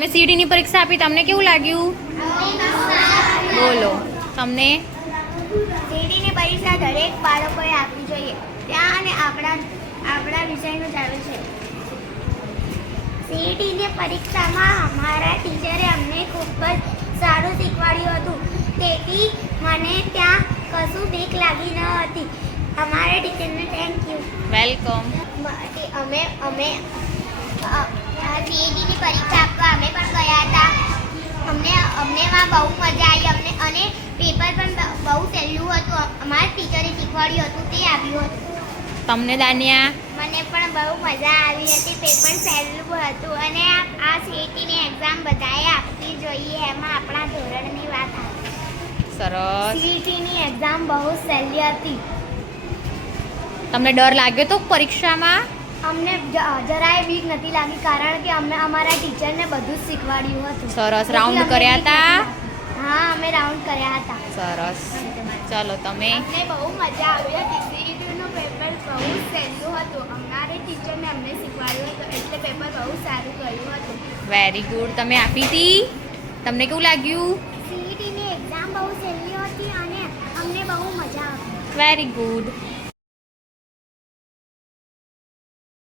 તમે સીડીની પરીક્ષા આપી, તમને કેવું લાગ્યું? બોલો તમને. સીડીની પરીક્ષા દરેક બાળકોએ આપવી જોઈએ. ત્યાં અને આપણા વિષયનું ચાલે છે. સીડીની પરીક્ષામાં અમારા ટીચરે અમને ખૂબ જ સારું શીખવાડ્યું હતું. તેથી મને ત્યાં કશું બીક લાગી ન હતી. અમારા ટીચરને થેન્ક યુ. વેલકમ. અમે સીઈટીની પરીક્ષા આપવા અમે પણ ગયા હતા. અમને એમાં બહુ મજા આવી. અને પેપર પણ બહુ સહેલું હતું. અમારા ટીચરે શીખવાડ્યું હતું તે આવ્યું હતું. તમને દાનિયા? મને પણ બહુ મજા આવી હતી. પેપર સહેલું હતું અને આ સીઈટીની એક્ઝામ બધાએ આપવી જોઈએ. એમાં આપણા ધોરણની વાત આવી. સરસ. સીઈટીની એક્ઝામ બહુ સહેલી હતી. તમને ડર લાગ્યો તો પરીક્ષામાં? અમને જરાય બીક નથી લાગી, કારણ કે અમે અમારા ટીચરને બધું જ શીખવાડ્યું હતું. સરસ. રાઉન્ડ કર્યા હતા? હા, અમે રાઉન્ડ કર્યા હતા. સરસ. ચાલો તમે. અમને બહુ મજા આવી હતી. સીઈટીનું પેપર બહુ સહેલું હતું. અમારી ટીચરને અમને શીખવાડ્યું હતું એટલે પેપર બહુ સારું ગયું હતું. Very good. તમે આપી હતી? તમને કેવું લાગ્યું? સીઈટીની એક્ઝામ બહુ સહેલી હતી અને અમને બહુ મજા આવી. Very good.